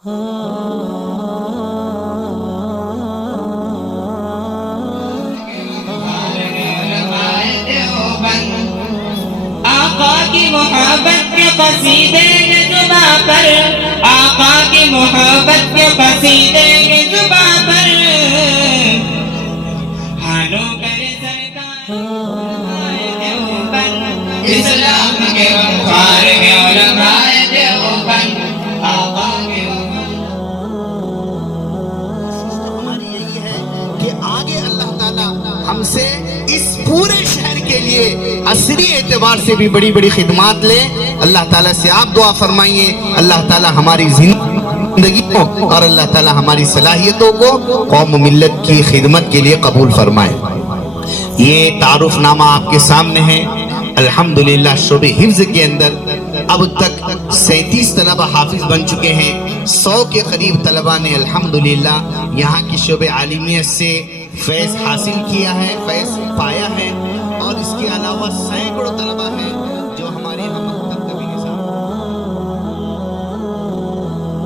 آقا کی محبت کے قصیدے زباں پر، آقا کی محبت کے قصیدے زباں پر، ہانو کرے سرکار دیوبند، اسلام کے وقار میں علماء دیوبند، آقا کے ہماری یہی ہے کہ آگے اللہ تعالیٰ ہم سے اس پورے شہر کے لیے عصری اعتبار سے بھی بڑی بڑی خدمات لے. اللہ تعالیٰ سے آپ دعا فرمائیے اللہ تعالیٰ ہماری زندگی کو اور اللہ تعالیٰ ہماری صلاحیتوں کو قوم و ملت کی خدمت کے لیے قبول فرمائے. یہ تعارف نامہ آپ کے سامنے ہے. الحمدللہ شعبہ حفظ کے اندر اب تک 37 طلبہ حافظ بن چکے ہیں. 100 کے قریب طلبہ نے الحمدللہ یہاں کی شعبہ عالمیت سے فیض حاصل کیا ہے، فیض پایا ہے. اور اس کے علاوہ سینکڑوں طلبہ ہیں جو ہمارے یہاں مکتب کا بھی نظام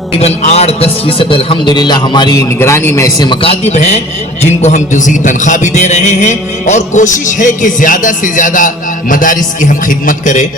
تقریباً 8-10% الحمدللہ ہماری نگرانی میں ایسے مکاتب ہیں جن کو ہم جزئی تنخواہ بھی دے رہے ہیں، اور کوشش ہے کہ زیادہ سے زیادہ مدارس کی ہم خدمت کریں.